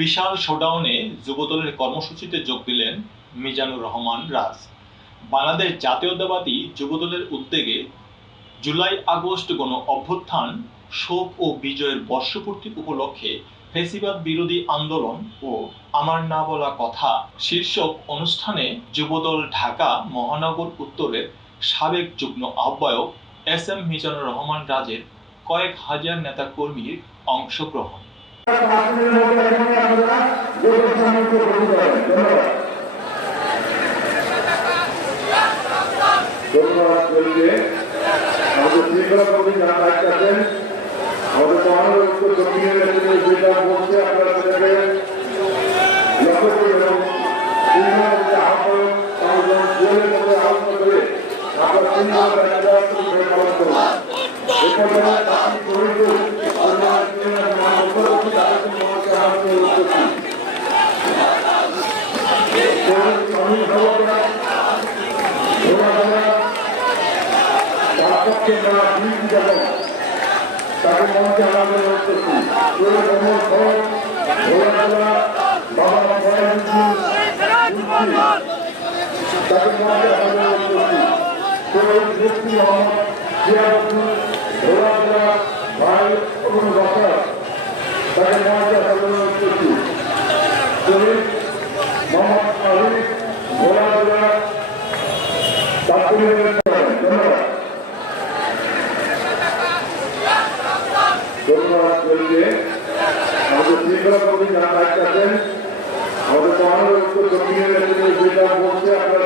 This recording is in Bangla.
বিশাল শোডাউনে যুবদলের কর্মসূচিতে যোগ দিলেন মিজানুর রহমান রাজ। বাংলাদেশ জাতীয়তাবাদী যুবদলের উদ্যোগে জুলাই আগস্ট গণ অভ্যুত্থান, শোক ও বিজয়ের বর্ষপূর্তি উপলক্ষে ফ্যাসিবাদ বিরোধী আন্দোলন ও আমার না বলা কথা শীর্ষক অনুষ্ঠানে যুবদল ঢাকা মহানগর উত্তরের সাবেক যুগ্ম আহ্বায়ক SM মিজানুর রহমান রাজের কয়েক হাজার নেতাকর্মীর অংশগ্রহণ। আমাদের